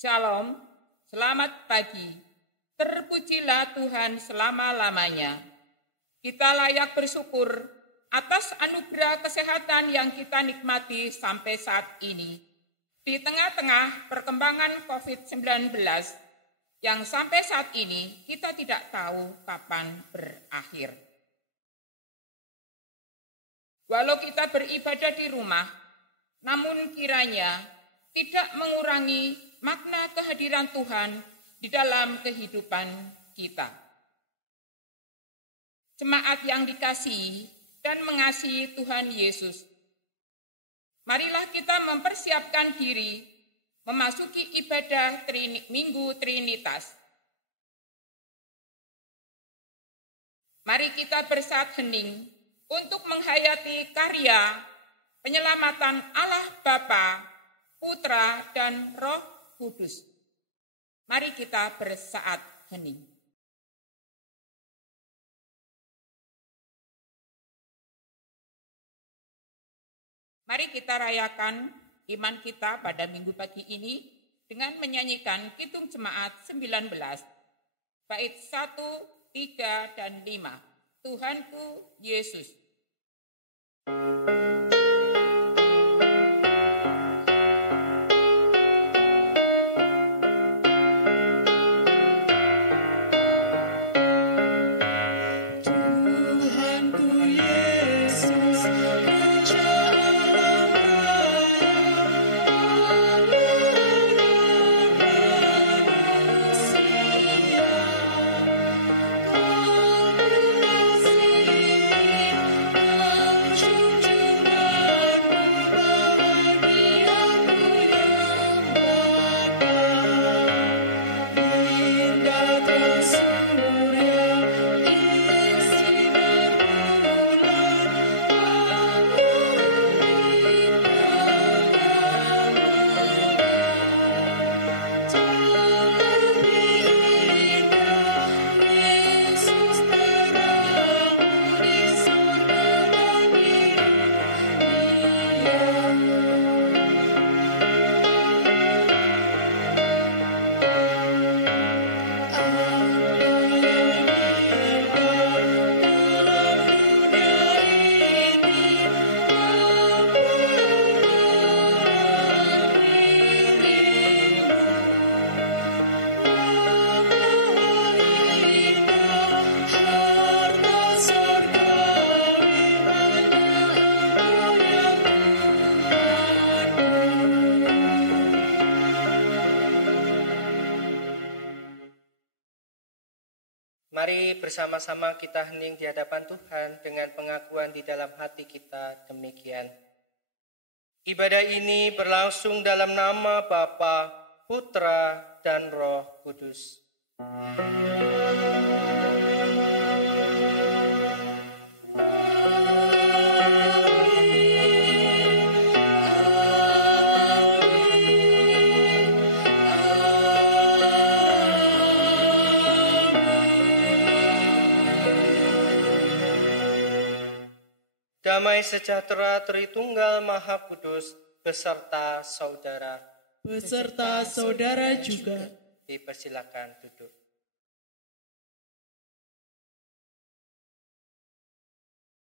Shalom, selamat pagi. Terpujilah Tuhan selama-lamanya. Kita layak bersyukur atas anugerah kesehatan yang kita nikmati sampai saat ini. Di tengah-tengah perkembangan COVID-19 yang sampai saat ini kita tidak tahu kapan berakhir. Walau kita beribadah di rumah, namun kiranya tidak mengurangi makna kehadiran Tuhan di dalam kehidupan kita. Jemaat yang dikasihi dan mengasihi Tuhan Yesus, marilah kita mempersiapkan diri memasuki ibadah Minggu Trinitas. Mari kita bersat hening untuk menghayati karya penyelamatan Allah Bapa, Putra, dan Roh Kudus. Mari kita bersaat hening. Mari kita rayakan iman kita pada minggu pagi ini dengan menyanyikan Kidung Jemaat 19, bait 1, 3, dan 5. Tuhanku Yesus. Mari bersama-sama kita hening di hadapan Tuhan dengan pengakuan di dalam hati kita demikian. Ibadah ini berlangsung dalam nama Bapa, Putra, dan Roh Kudus. Damai sejahtera Tritunggal Maha Kudus beserta saudara. Beserta saudara juga. Dipersilakan duduk.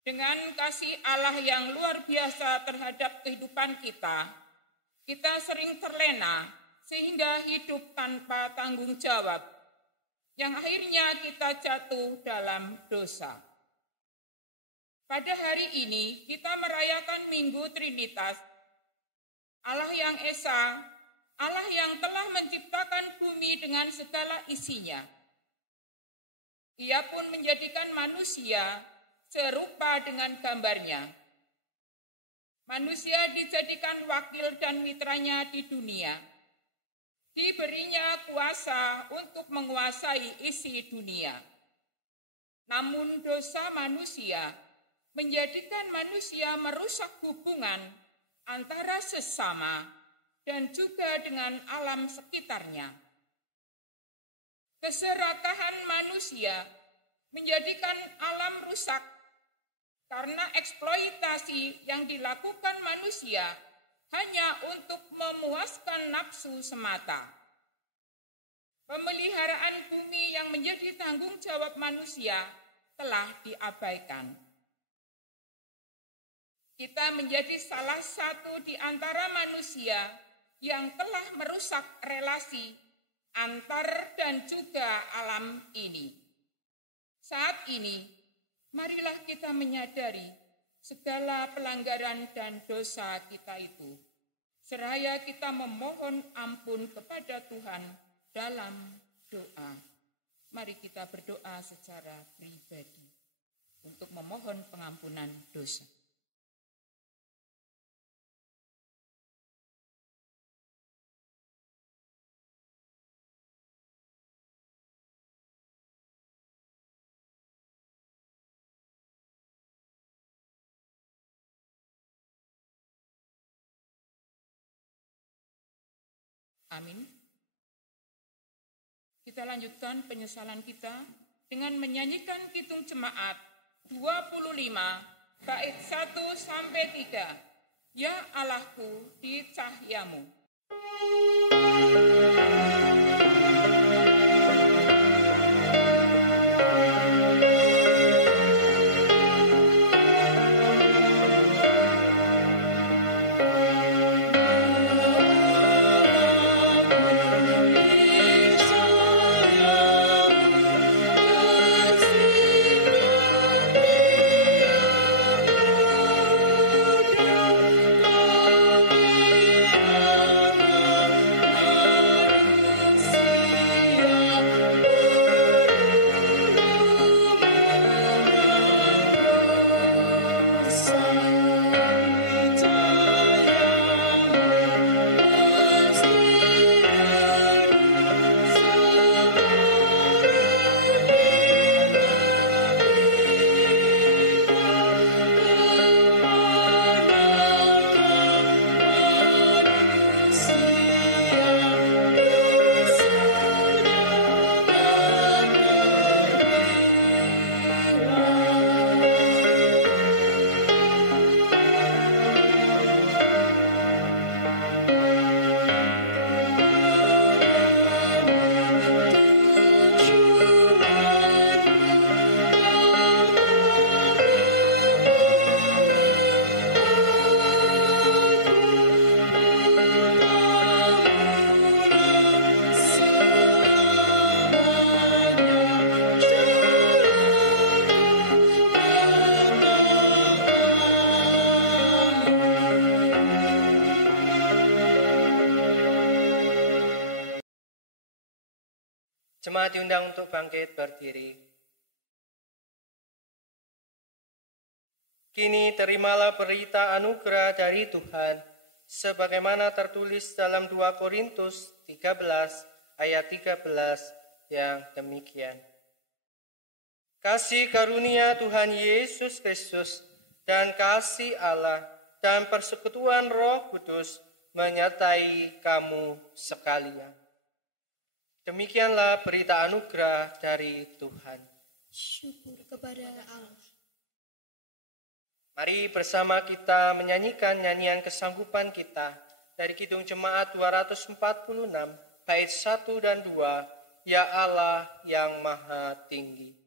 Dengan kasih Allah yang luar biasa terhadap kehidupan kita sering terlena sehingga hidup tanpa tanggung jawab, yang akhirnya kita jatuh dalam dosa. Pada hari ini kita merayakan Minggu Trinitas, Allah yang Esa, Allah yang telah menciptakan bumi dengan segala isinya. Ia pun menjadikan manusia serupa dengan gambarnya. Manusia dijadikan wakil dan mitranya di dunia. Diberinya kuasa untuk menguasai isi dunia. Namun dosa manusia menjadikan manusia merusak hubungan antara sesama dan juga dengan alam sekitarnya. Keserakahan manusia menjadikan alam rusak karena eksploitasi yang dilakukan manusia hanya untuk memuaskan nafsu semata. Pemeliharaan bumi yang menjadi tanggung jawab manusia telah diabaikan. Kita menjadi salah satu di antara manusia yang telah merusak relasi antar dan juga alam ini. Saat ini, marilah kita menyadari segala pelanggaran dan dosa kita itu, seraya kita memohon ampun kepada Tuhan dalam doa. Mari kita berdoa secara pribadi untuk memohon pengampunan dosa. Amin. Kita lanjutkan penyesalan kita dengan menyanyikan Kidung Jemaat 25 bait 1 sampai 3. Ya Allahku di cahyamu. Jemaat diundang untuk bangkit berdiri. Kini terimalah berita anugerah dari Tuhan, sebagaimana tertulis dalam 2 Korintus 13 ayat 13 yang demikian. Kasih karunia Tuhan Yesus Kristus dan kasih Allah dan persekutuan Roh Kudus menyertai kamu sekalian. Demikianlah berita anugerah dari Tuhan. Syukur kepada Allah. Mari bersama kita menyanyikan nyanyian kesanggupan kita dari Kidung Jemaat 246, bait 1 dan 2, Ya Allah yang Maha Tinggi.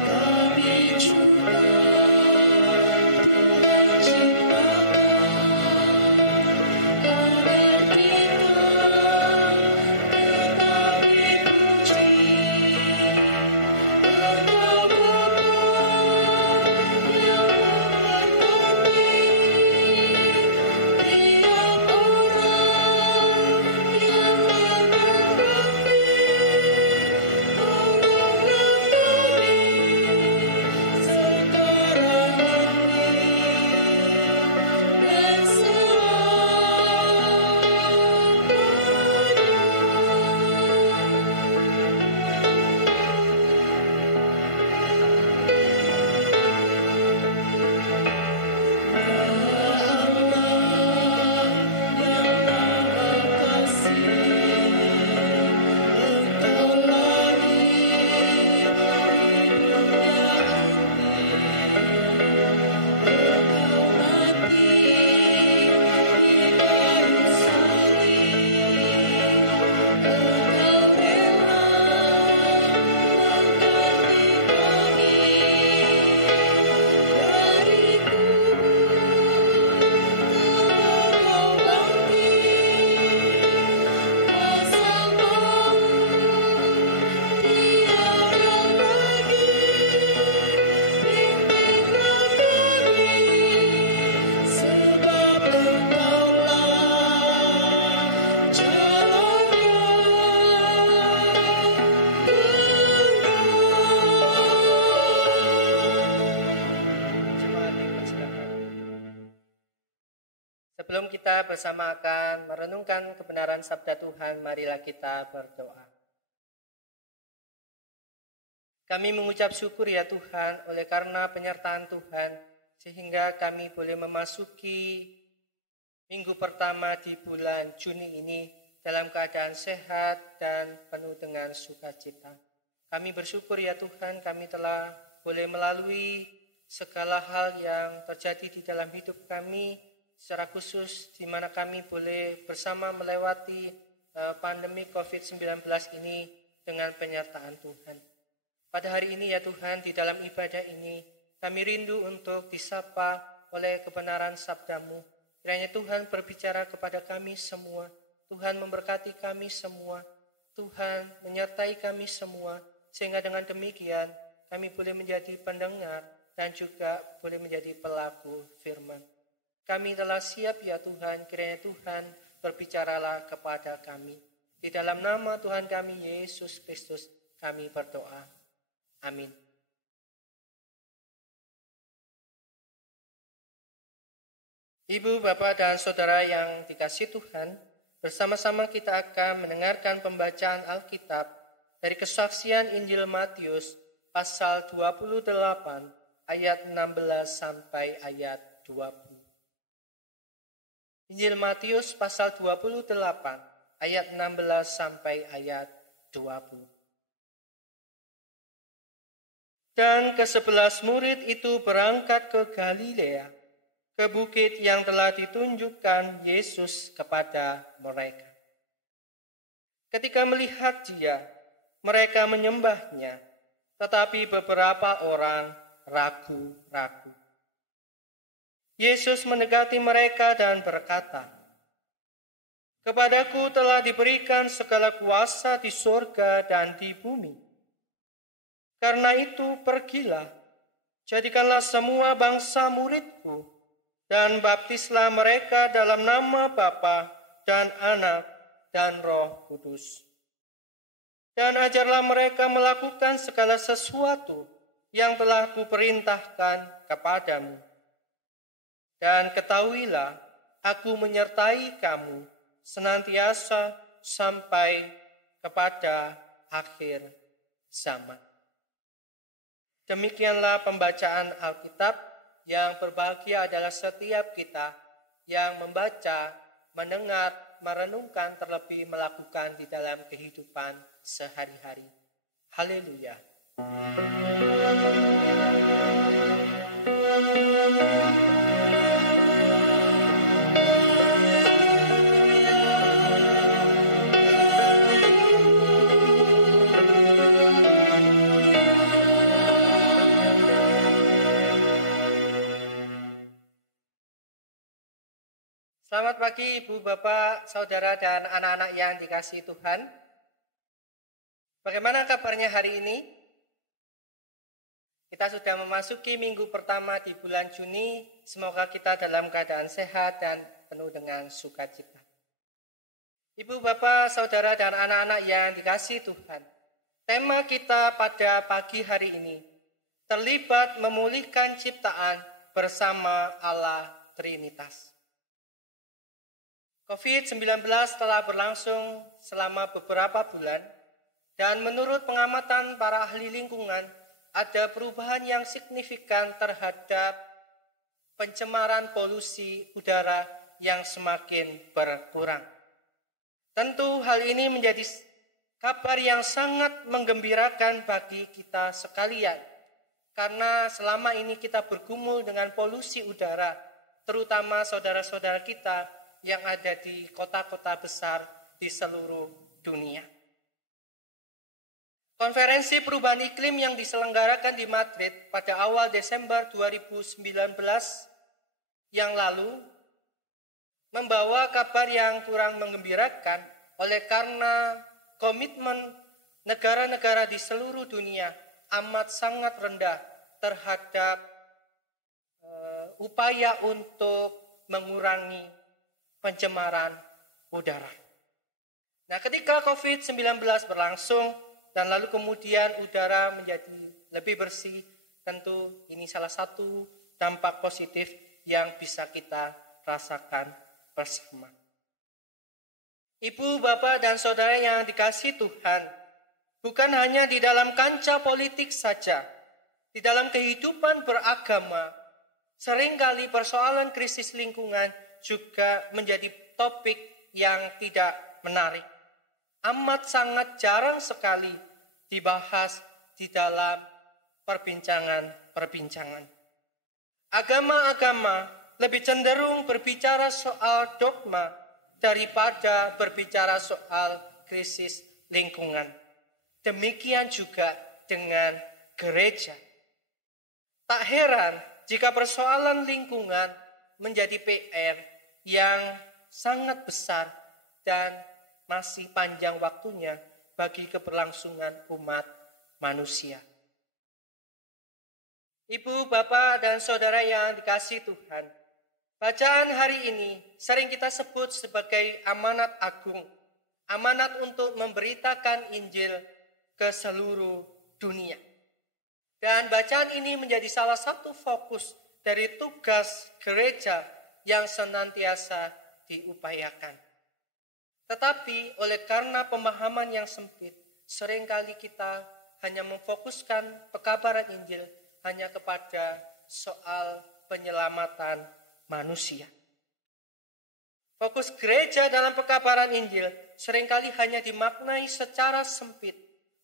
Kami Sebelum kita bersama akan merenungkan kebenaran sabda Tuhan, marilah kita berdoa. Kami mengucap syukur ya Tuhan, oleh karena penyertaan Tuhan, sehingga kami boleh memasuki minggu pertama di bulan Juni ini dalam keadaan sehat dan penuh dengan sukacita. Kami bersyukur ya Tuhan, kami telah boleh melalui segala hal yang terjadi di dalam hidup kami, secara khusus di mana kami boleh bersama melewati pandemi COVID-19 ini dengan penyertaan Tuhan. Pada hari ini ya Tuhan, di dalam ibadah ini kami rindu untuk disapa oleh kebenaran sabda-Mu. Kiranya Tuhan berbicara kepada kami semua, Tuhan memberkati kami semua, Tuhan menyertai kami semua, sehingga dengan demikian kami boleh menjadi pendengar dan juga boleh menjadi pelaku firman. Kami telah siap ya Tuhan, kiranya Tuhan berbicaralah kepada kami. Di dalam nama Tuhan kami Yesus Kristus kami berdoa. Amin. Ibu, Bapak, dan Saudara yang dikasihi Tuhan, bersama-sama kita akan mendengarkan pembacaan Alkitab dari kesaksian Injil Matius pasal 28 ayat 16 sampai ayat 20. Injil Matius pasal 28 ayat 16 sampai ayat 20. Dan ke-11 murid itu berangkat ke Galilea, ke bukit yang telah ditunjukkan Yesus kepada mereka. Ketika melihat Dia, mereka menyembahnya, tetapi beberapa orang ragu-ragu. Yesus mendekati mereka dan berkata, "Kepadaku telah diberikan segala kuasa di surga dan di bumi. Karena itu pergilah, jadikanlah semua bangsa muridku, dan baptislah mereka dalam nama Bapa dan Anak dan Roh Kudus. Dan ajarlah mereka melakukan segala sesuatu yang telah kuperintahkan kepadamu. Dan ketahuilah, aku menyertai kamu senantiasa sampai kepada akhir zaman." Demikianlah pembacaan Alkitab. Yang berbahagia adalah setiap kita yang membaca, mendengar, merenungkan, terlebih melakukan di dalam kehidupan sehari-hari. Haleluya. Selamat pagi Ibu, Bapak, Saudara, dan anak-anak yang dikasihi Tuhan. Bagaimana kabarnya hari ini? Kita sudah memasuki minggu pertama di bulan Juni. Semoga kita dalam keadaan sehat dan penuh dengan sukacita. Ibu, Bapak, Saudara, dan anak-anak yang dikasihi Tuhan. Tema kita pada pagi hari ini terlibat memulihkan ciptaan bersama Allah Trinitas. COVID-19 telah berlangsung selama beberapa bulan dan menurut pengamatan para ahli lingkungan ada perubahan yang signifikan terhadap pencemaran polusi udara yang semakin berkurang. Tentu hal ini menjadi kabar yang sangat menggembirakan bagi kita sekalian karena selama ini kita bergumul dengan polusi udara, terutama saudara-saudara kita yang ada di kota-kota besar di seluruh dunia. Konferensi perubahan iklim yang diselenggarakan di Madrid pada awal Desember 2019 yang lalu membawa kabar yang kurang menggembirakan oleh karena komitmen negara-negara di seluruh dunia amat sangat rendah terhadap upaya untuk mengurangi pencemaran udara. Nah, ketika COVID-19 berlangsung dan lalu kemudian udara menjadi lebih bersih, tentu ini salah satu dampak positif yang bisa kita rasakan bersama. Ibu, bapak, dan saudara yang dikasihi Tuhan, bukan hanya di dalam kancah politik saja, di dalam kehidupan beragama, seringkali persoalan krisis lingkungan juga menjadi topik yang tidak menarik. Amat sangat jarang sekali dibahas di dalam perbincangan-perbincangan. Agama-agama lebih cenderung berbicara soal dogma daripada berbicara soal krisis lingkungan. Demikian juga dengan gereja. Tak heran jika persoalan lingkungan menjadi PR yang sangat besar dan masih panjang waktunya bagi keberlangsungan umat manusia. Ibu, bapak, dan saudara yang dikasihi Tuhan, bacaan hari ini sering kita sebut sebagai amanat agung, amanat untuk memberitakan Injil ke seluruh dunia. Dan bacaan ini menjadi salah satu fokus dari tugas gereja yang senantiasa diupayakan. Tetapi oleh karena pemahaman yang sempit, seringkali kita hanya memfokuskan pekabaran Injil hanya kepada soal penyelamatan manusia. Fokus gereja dalam pekabaran Injil seringkali hanya dimaknai secara sempit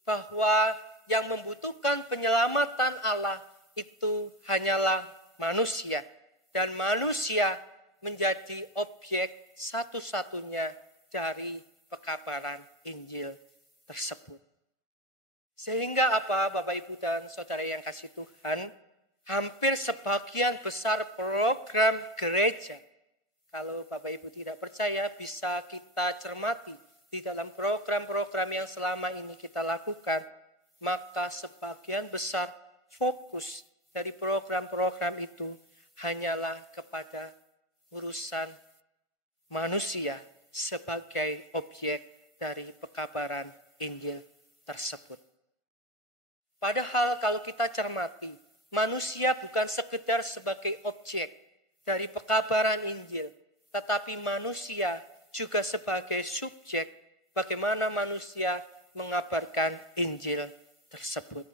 bahwa yang membutuhkan penyelamatan Allah itu hanyalah manusia, dan manusia menjadi objek satu-satunya dari pekabaran Injil tersebut. Sehingga apa, Bapak, Ibu, dan saudara yang kasih Tuhan, hampir sebagian besar program gereja, kalau Bapak Ibu tidak percaya, bisa kita cermati di dalam program-program yang selama ini kita lakukan, maka sebagian besar fokus dari program-program itu hanyalah kepada urusan manusia sebagai objek dari pekabaran Injil tersebut. Padahal kalau kita cermati, manusia bukan sekedar sebagai objek dari pekabaran Injil, tetapi manusia juga sebagai subjek bagaimana manusia mengabarkan Injil tersebut.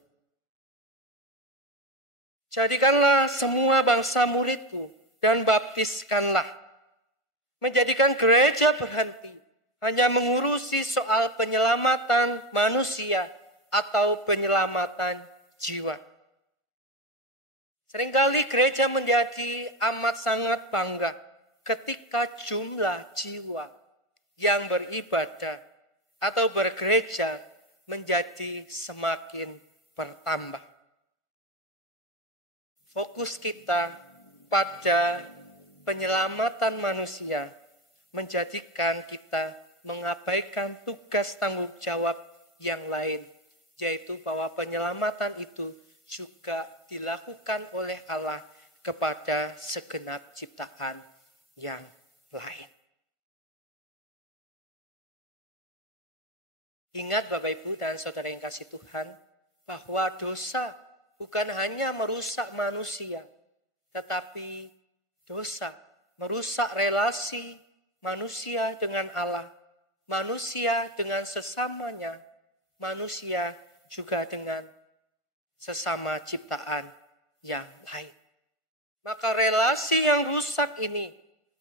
Jadikanlah semua bangsa muridku dan baptiskanlah. Menjadikan gereja berhenti hanya mengurusi soal penyelamatan manusia atau penyelamatan jiwa. Seringkali gereja menjadi amat sangat bangga ketika jumlah jiwa yang beribadah atau bergereja menjadi semakin bertambah. Fokus kita pada penyelamatan manusia menjadikan kita mengabaikan tugas tanggung jawab yang lain, yaitu bahwa penyelamatan itu juga dilakukan oleh Allah kepada segenap ciptaan yang lain. Ingat Bapak Ibu dan saudara yang kasih Tuhan, bahwa dosa bukan hanya merusak manusia, tetapi dosa merusak relasi manusia dengan Allah, manusia dengan sesamanya, manusia juga dengan sesama ciptaan yang lain. Maka relasi yang rusak ini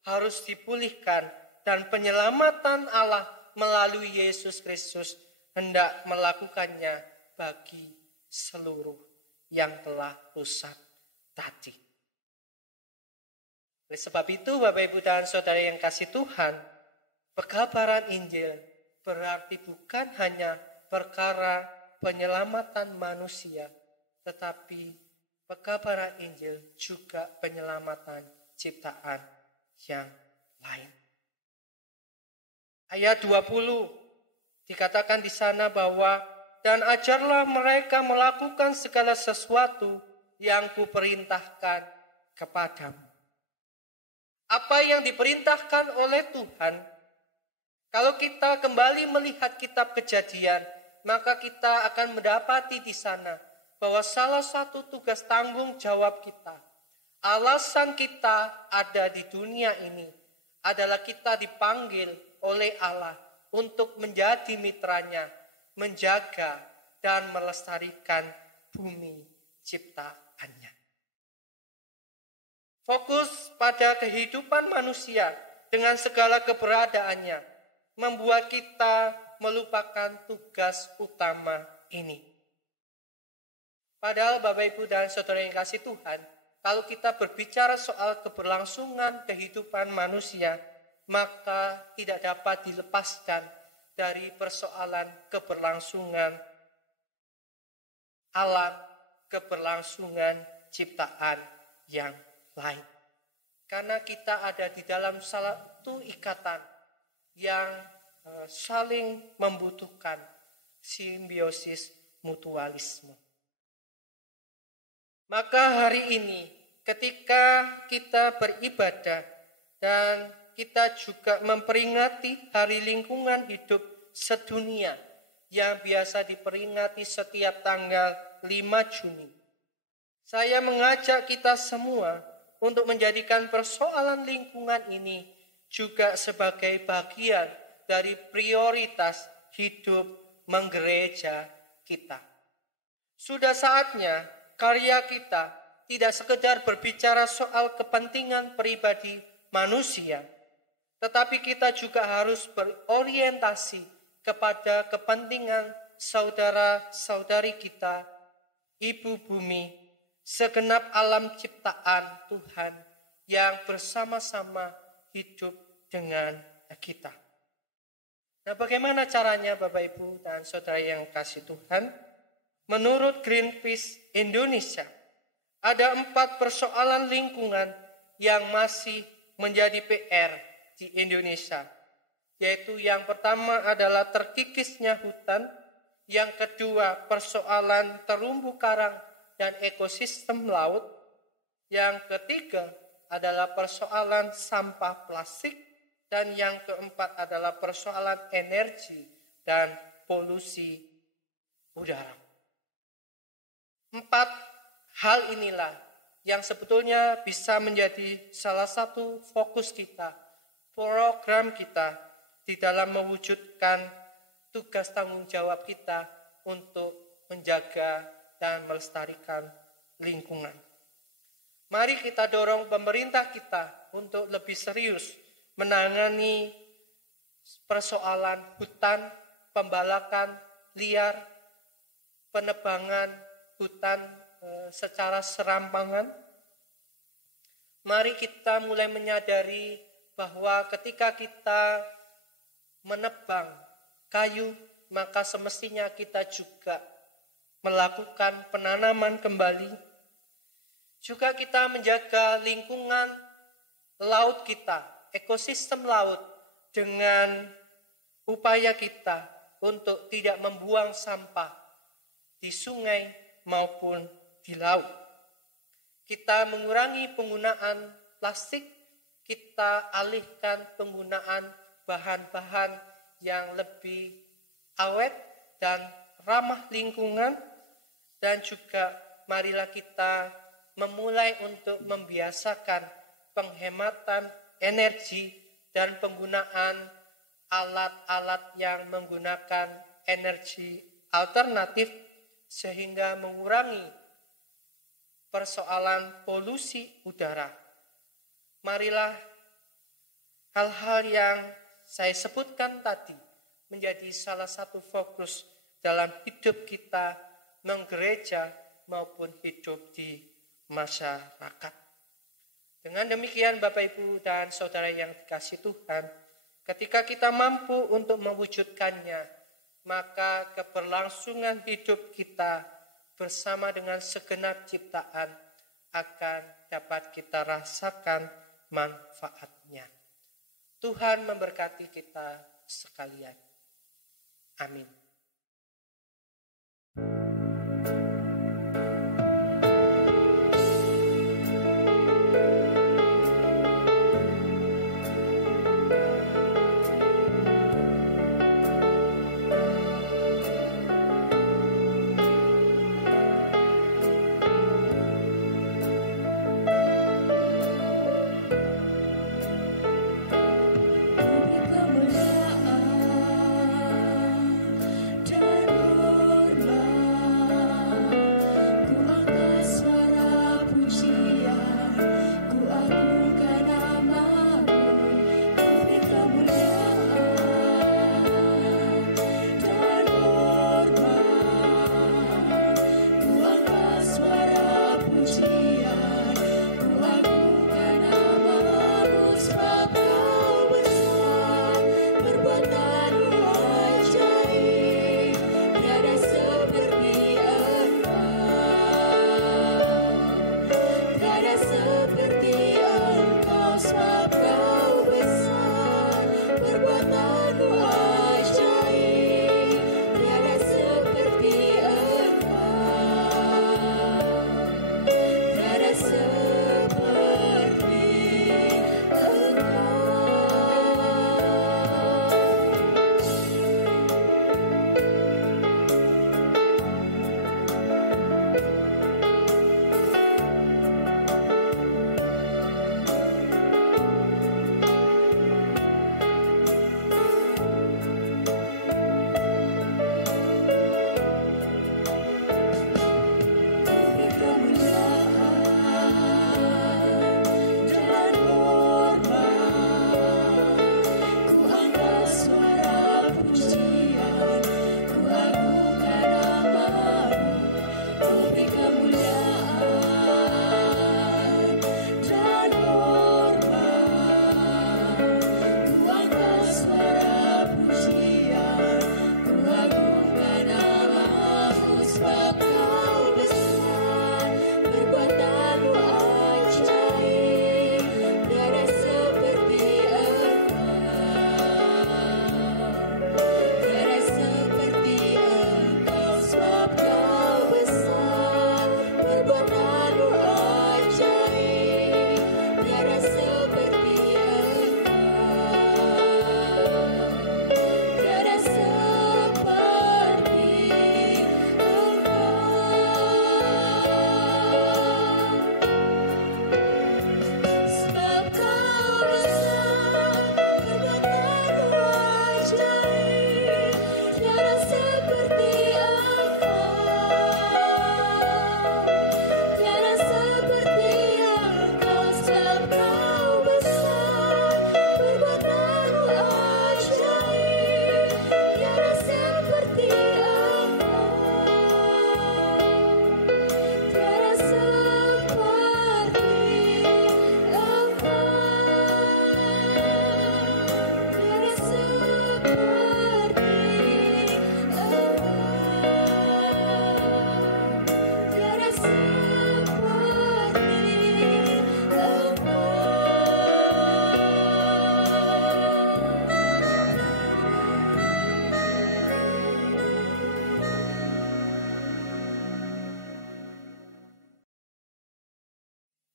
harus dipulihkan, dan penyelamatan Allah melalui Yesus Kristus hendak melakukannya bagi seluruh yang telah rusak tadi. Oleh sebab itu Bapak Ibu dan saudara yang kasih Tuhan, pekabaran Injil berarti bukan hanya perkara penyelamatan manusia, tetapi pekabaran Injil juga penyelamatan ciptaan yang lain. Ayat 20 dikatakan di sana bahwa dan ajarlah mereka melakukan segala sesuatu yang kuperintahkan kepadamu. Apa yang diperintahkan oleh Tuhan, kalau kita kembali melihat kitab Kejadian, maka kita akan mendapati di sana bahwa salah satu tugas tanggung jawab kita, alasan kita ada di dunia ini adalah kita dipanggil oleh Allah untuk menjadi mitranya, menjaga dan melestarikan bumi ciptaannya. Fokus pada kehidupan manusia dengan segala keberadaannya membuat kita melupakan tugas utama ini. Padahal Bapak Ibu dan Saudara yang kasih Tuhan, kalau kita berbicara soal keberlangsungan kehidupan manusia, maka tidak dapat dilepaskan dari persoalan keberlangsungan alam, keberlangsungan ciptaan yang lain. Karena kita ada di dalam satu ikatan yang saling membutuhkan, simbiosis mutualisme. Maka hari ini ketika kita beribadah dan kita juga memperingati Hari Lingkungan Hidup Sedunia yang biasa diperingati setiap tanggal 5 Juni. Saya mengajak kita semua untuk menjadikan persoalan lingkungan ini juga sebagai bagian dari prioritas hidup menggereja kita. Sudah saatnya karya kita tidak sekedar berbicara soal kepentingan pribadi manusia, tetapi kita juga harus berorientasi kepada kepentingan saudara-saudari kita, ibu bumi, segenap alam ciptaan Tuhan yang bersama-sama hidup dengan kita. Nah, bagaimana caranya Bapak Ibu dan Saudara yang kasih Tuhan? Menurut Greenpeace Indonesia, ada 4 persoalan lingkungan yang masih menjadi PR di Indonesia. Yaitu yang pertama adalah terkikisnya hutan, yang kedua persoalan terumbu karang dan ekosistem laut, yang ketiga adalah persoalan sampah plastik, dan yang keempat adalah persoalan energi dan polusi udara. 4 hal inilah yang sebetulnya bisa menjadi salah satu fokus kita, program kita di dalam mewujudkan tugas tanggung jawab kita untuk menjaga dan melestarikan lingkungan. Mari kita dorong pemerintah kita untuk lebih serius menangani persoalan hutan, pembalakan liar, penebangan hutan secara serampangan. Mari kita mulai menyadari bahwa ketika kita menebang kayu, maka semestinya kita juga melakukan penanaman kembali. Juga kita menjaga lingkungan laut kita, ekosistem laut, dengan upaya kita untuk tidak membuang sampah di sungai maupun di laut. Kita mengurangi penggunaan plastik, kita alihkan penggunaan bahan-bahan yang lebih awet dan ramah lingkungan, dan juga marilah kita memulai untuk membiasakan penghematan energi dan penggunaan alat-alat yang menggunakan energi alternatif sehingga mengurangi persoalan polusi udara. Marilah hal-hal yang saya sebutkan tadi menjadi salah satu fokus dalam hidup kita menggereja maupun hidup di masyarakat. Dengan demikian Bapak Ibu dan Saudara yang dikasihi Tuhan, ketika kita mampu untuk mewujudkannya, maka keberlangsungan hidup kita bersama dengan segenap ciptaan akan dapat kita rasakan manfaatnya. Tuhan memberkati kita sekalian. Amin.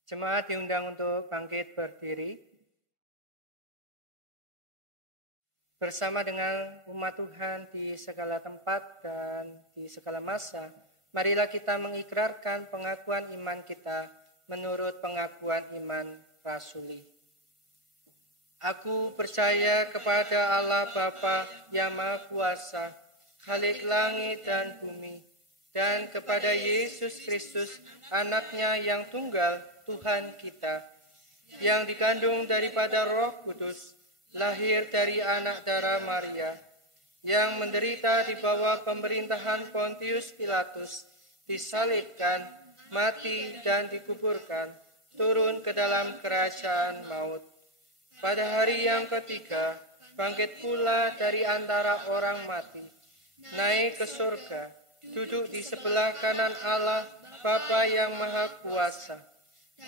Jemaat diundang untuk bangkit berdiri. Bersama dengan umat Tuhan di segala tempat dan di segala masa, marilah kita mengikrarkan pengakuan iman kita menurut pengakuan iman rasuli. Aku percaya kepada Allah Bapa yang Maha Kuasa, Khalik langit dan bumi, dan kepada Yesus Kristus, Anaknya yang tunggal, Tuhan kita, yang dikandung daripada Roh Kudus, lahir dari anak darah Maria, yang menderita di bawah pemerintahan Pontius Pilatus, disalibkan, mati dan dikuburkan, turun ke dalam kerajaan maut. Pada hari yang ketiga, bangkit pula dari antara orang mati, naik ke surga, duduk di sebelah kanan Allah Bapa yang Maha Kuasa,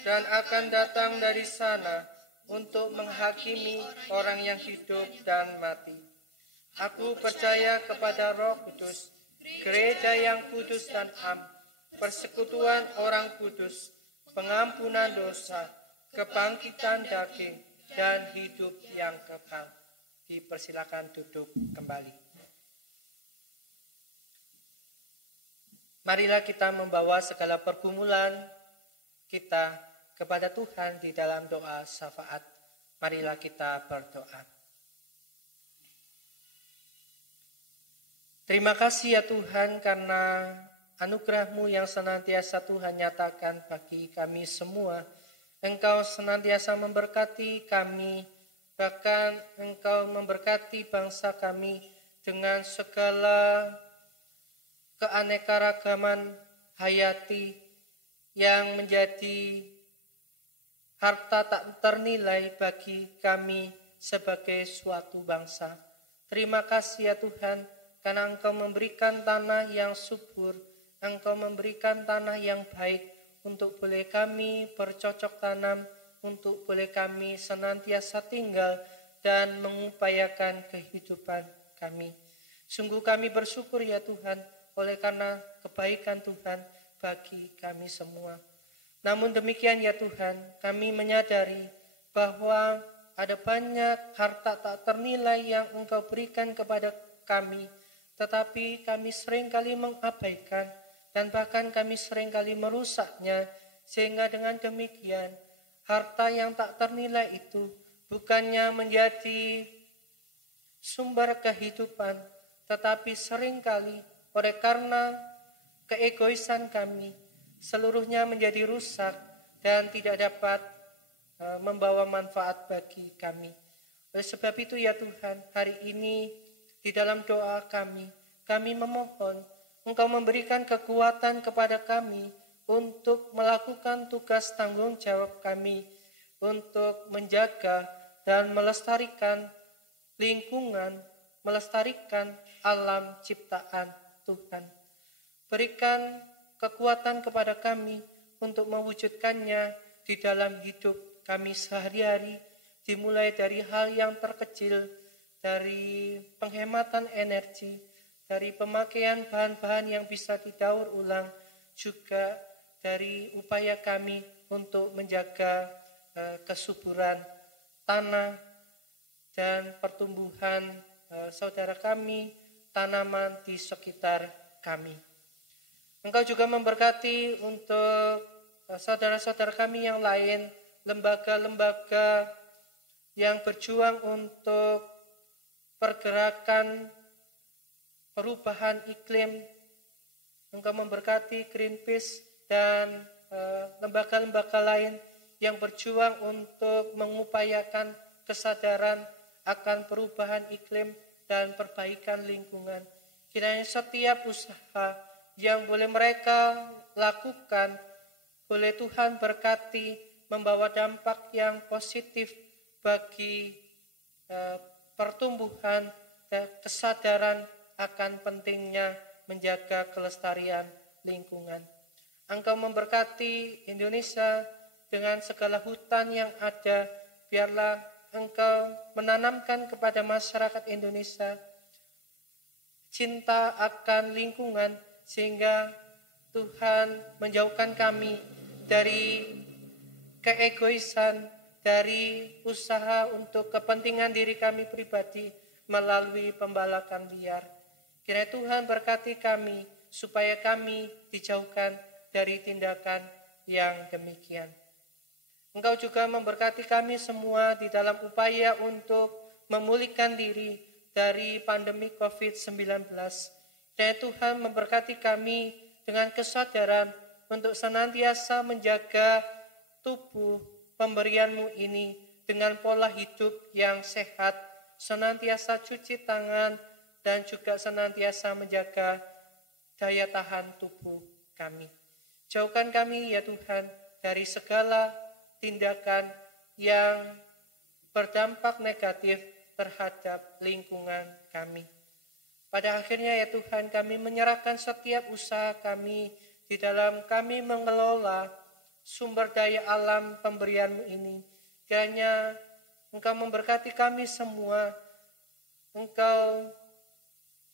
dan akan datang dari sana untuk menghakimi orang yang hidup dan mati. Aku percaya kepada Roh Kudus, gereja yang kudus dan am, persekutuan orang kudus, pengampunan dosa, kebangkitan daging, dan hidup yang kekal. Dipersilakan duduk kembali. Marilah kita membawa segala pergumulan kita kepada Tuhan di dalam doa syafaat. Marilah kita berdoa. Terima kasih ya Tuhan karena anugerah-Mu yang senantiasa Tuhan nyatakan bagi kami semua. Engkau senantiasa memberkati kami, bahkan Engkau memberkati bangsa kami dengan segala keanekaragaman hayati yang menjadi harta tak ternilai bagi kami sebagai suatu bangsa. Terima kasih ya Tuhan, karena Engkau memberikan tanah yang subur, Engkau memberikan tanah yang baik untuk boleh kami bercocok tanam, untuk boleh kami senantiasa tinggal dan mengupayakan kehidupan kami. Sungguh kami bersyukur ya Tuhan, oleh karena kebaikan Tuhan bagi kami semua. Namun demikian ya Tuhan, kami menyadari bahwa ada banyak harta tak ternilai yang Engkau berikan kepada kami, tetapi kami seringkali mengabaikan dan bahkan kami seringkali merusaknya, sehingga dengan demikian harta yang tak ternilai itu bukannya menjadi sumber kehidupan, tetapi seringkali oleh karena keegoisan kami, seluruhnya menjadi rusak dan tidak dapat membawa manfaat bagi kami. Oleh sebab itu ya Tuhan, hari ini di dalam doa kami memohon Engkau memberikan kekuatan kepada kami untuk melakukan tugas tanggung jawab kami, untuk menjaga dan melestarikan lingkungan, melestarikan alam ciptaan Tuhan. Berikan kekuatan kepada kami untuk mewujudkannya di dalam hidup kami sehari-hari, dimulai dari hal yang terkecil, dari penghematan energi, dari pemakaian bahan-bahan yang bisa didaur ulang, juga dari upaya kami untuk menjaga kesuburan tanah dan pertumbuhan saudara kami, tanaman di sekitar kami. Engkau juga memberkati untuk saudara-saudara kami yang lain, lembaga-lembaga yang berjuang untuk pergerakan perubahan iklim. Engkau memberkati Greenpeace dan lembaga-lembaga lain yang berjuang untuk mengupayakan kesadaran akan perubahan iklim dan perbaikan lingkungan. Kiranya setiap usaha yang boleh mereka lakukan, boleh Tuhan berkati, membawa dampak yang positif bagi pertumbuhan dan kesadaran akan pentingnya menjaga kelestarian lingkungan. Engkau memberkati Indonesia dengan segala hutan yang ada, biarlah Engkau menanamkan kepada masyarakat Indonesia cinta akan lingkungan, sehingga Tuhan menjauhkan kami dari keegoisan dari usaha untuk kepentingan diri kami pribadi melalui pembalakan liar. Kiranya Tuhan berkati kami supaya kami dijauhkan dari tindakan yang demikian. Engkau juga memberkati kami semua di dalam upaya untuk memulihkan diri dari pandemi COVID-19. Dan Tuhan memberkati kami dengan kesadaran untuk senantiasa menjaga tubuh pemberian-Mu ini dengan pola hidup yang sehat, senantiasa cuci tangan, dan juga senantiasa menjaga daya tahan tubuh kami. Jauhkan kami ya Tuhan dari segala tindakan yang berdampak negatif terhadap lingkungan kami. Pada akhirnya ya Tuhan, kami menyerahkan setiap usaha kami di dalam kami mengelola sumber daya alam pemberian-Mu ini. Kiranya Engkau memberkati kami semua, Engkau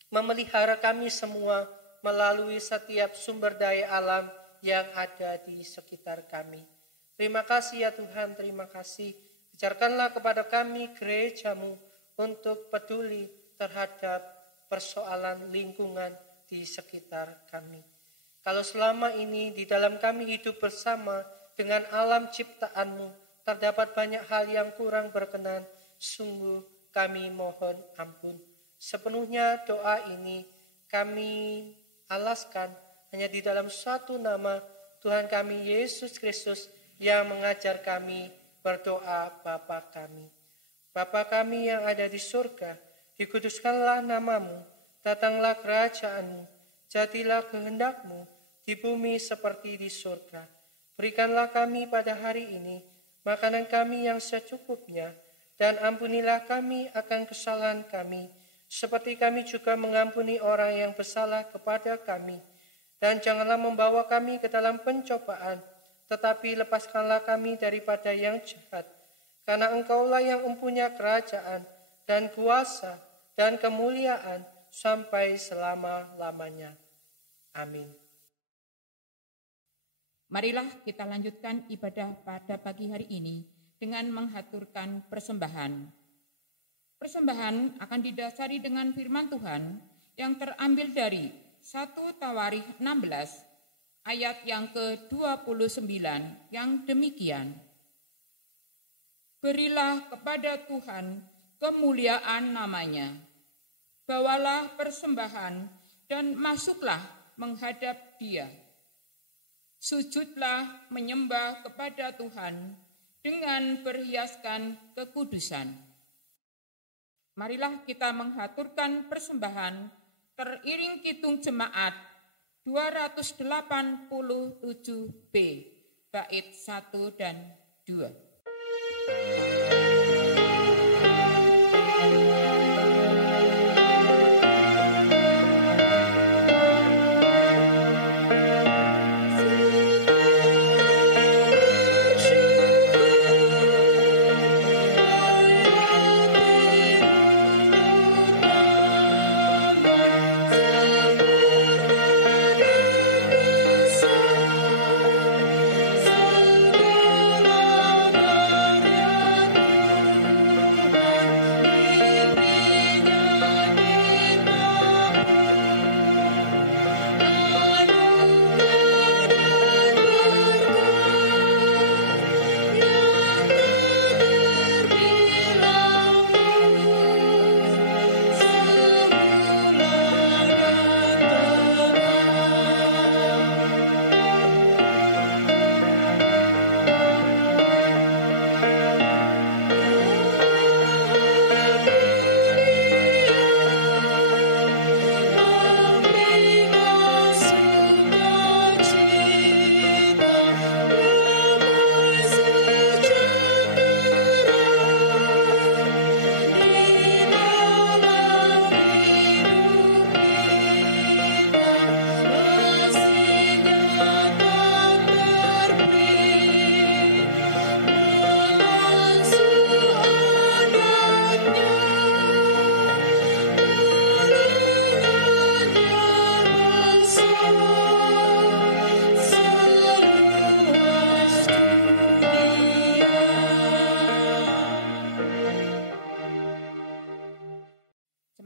memelihara kami semua melalui setiap sumber daya alam yang ada di sekitar kami. Terima kasih ya Tuhan, terima kasih. Ajarkanlah kepada kami gereja-Mu untuk peduli terhadap persoalan lingkungan di sekitar kami. Kalau selama ini di dalam kami hidup bersama dengan alam ciptaan-Mu, terdapat banyak hal yang kurang berkenan, sungguh kami mohon ampun. Sepenuhnya doa ini kami alaskan hanya di dalam satu nama, Tuhan kami Yesus Kristus yang mengajar kami berdoa Bapa kami. Bapa kami yang ada di surga, dikuduskanlah nama-Mu, datanglah kerajaan-Mu, jadilah kehendak-Mu di bumi seperti di surga. Berikanlah kami pada hari ini makanan kami yang secukupnya, dan ampunilah kami akan kesalahan kami, seperti kami juga mengampuni orang yang bersalah kepada kami. Dan janganlah membawa kami ke dalam pencobaan, tetapi lepaskanlah kami daripada yang jahat. Karena Engkaulah yang mempunyai kerajaan dan kuasa dan kemuliaan sampai selama-lamanya. Amin. Marilah kita lanjutkan ibadah pada pagi hari ini dengan menghaturkan persembahan. Persembahan akan didasari dengan firman Tuhan yang terambil dari 1 Tawarikh 16 ayat yang ke-29 yang demikian. Berilah kepada Tuhan kemuliaan namanya. Bawalah persembahan dan masuklah menghadap Dia. Sujudlah menyembah kepada Tuhan dengan berhiaskan kekudusan. Marilah kita menghaturkan persembahan teriring kitung jemaat 287B, bait 1 dan 2.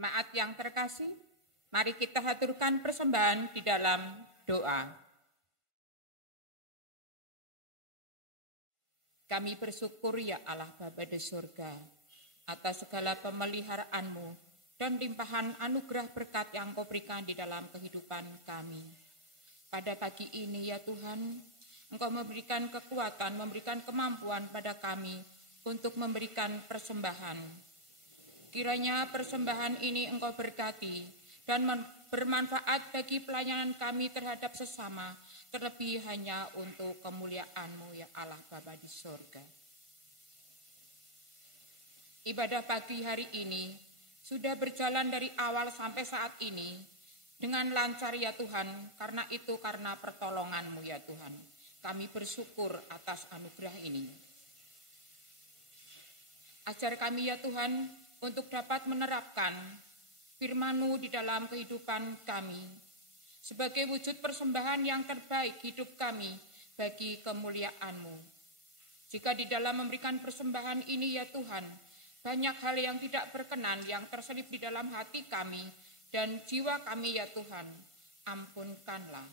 Jemaat yang terkasih, mari kita haturkan persembahan di dalam doa. Kami bersyukur ya Allah Bapa di surga, atas segala pemeliharaanmu dan limpahan anugerah berkat yang Kau berikan di dalam kehidupan kami. Pada pagi ini ya Tuhan, Engkau memberikan kekuatan, memberikan kemampuan pada kami untuk memberikan persembahan. Kiranya persembahan ini Engkau berkati dan bermanfaat bagi pelayanan kami terhadap sesama, terlebih hanya untuk kemuliaan-Mu ya Allah Bapa di surga. Ibadah pagi hari ini sudah berjalan dari awal sampai saat ini dengan lancar ya Tuhan, karena pertolongan-Mu ya Tuhan. Kami bersyukur atas anugerah ini. Ajar kami ya Tuhan, untuk dapat menerapkan firman-Mu di dalam kehidupan kami, sebagai wujud persembahan yang terbaik hidup kami bagi kemuliaan-Mu. Jika di dalam memberikan persembahan ini ya Tuhan, banyak hal yang tidak berkenan yang terselip di dalam hati kami dan jiwa kami ya Tuhan, ampunkanlah.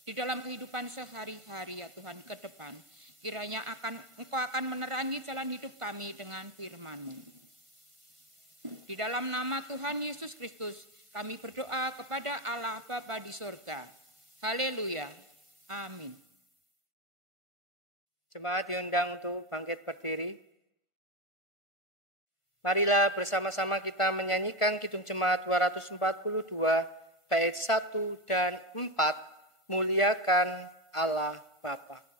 Di dalam kehidupan sehari-hari ya Tuhan ke depan, kiranya Engkau akan menerangi jalan hidup kami dengan firman-Mu. Di dalam nama Tuhan Yesus Kristus, kami berdoa kepada Allah Bapa di surga. Haleluya. Amin. Jemaat diundang untuk bangkit berdiri. Marilah bersama-sama kita menyanyikan Kidung Jemaat 242, bait 1 dan 4, Muliakan Allah Bapa.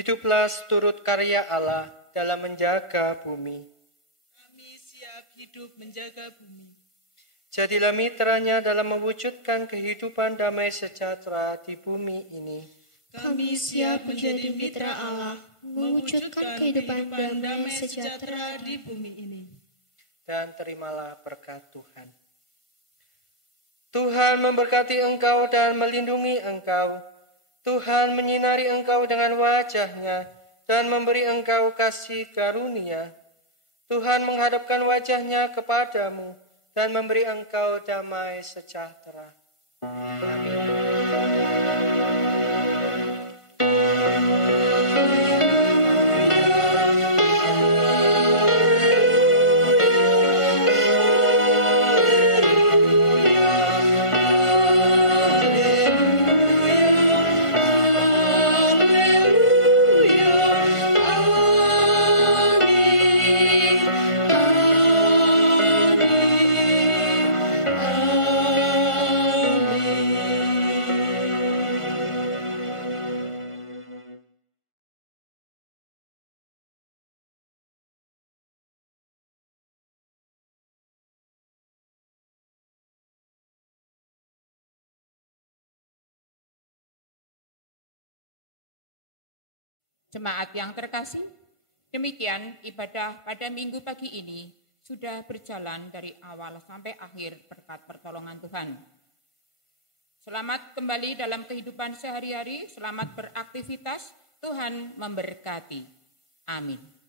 Hiduplah seturut karya Allah dalam menjaga bumi. Kami siap hidup menjaga bumi. Jadilah mitranya dalam mewujudkan kehidupan damai sejahtera di bumi ini. Kami siap menjadi mitra Allah, mewujudkan kehidupan damai sejahtera di bumi ini. Dan terimalah berkat Tuhan. Tuhan memberkati engkau dan melindungi engkau. Tuhan menyinari engkau dengan wajah-Nya dan memberi engkau kasih karunia. Tuhan menghadapkan wajah-Nya kepadamu dan memberi engkau damai sejahtera. Amin. Jemaat yang terkasih, demikian ibadah pada minggu pagi ini sudah berjalan dari awal sampai akhir berkat pertolongan Tuhan. Selamat kembali dalam kehidupan sehari-hari, selamat beraktivitas, Tuhan memberkati. Amin.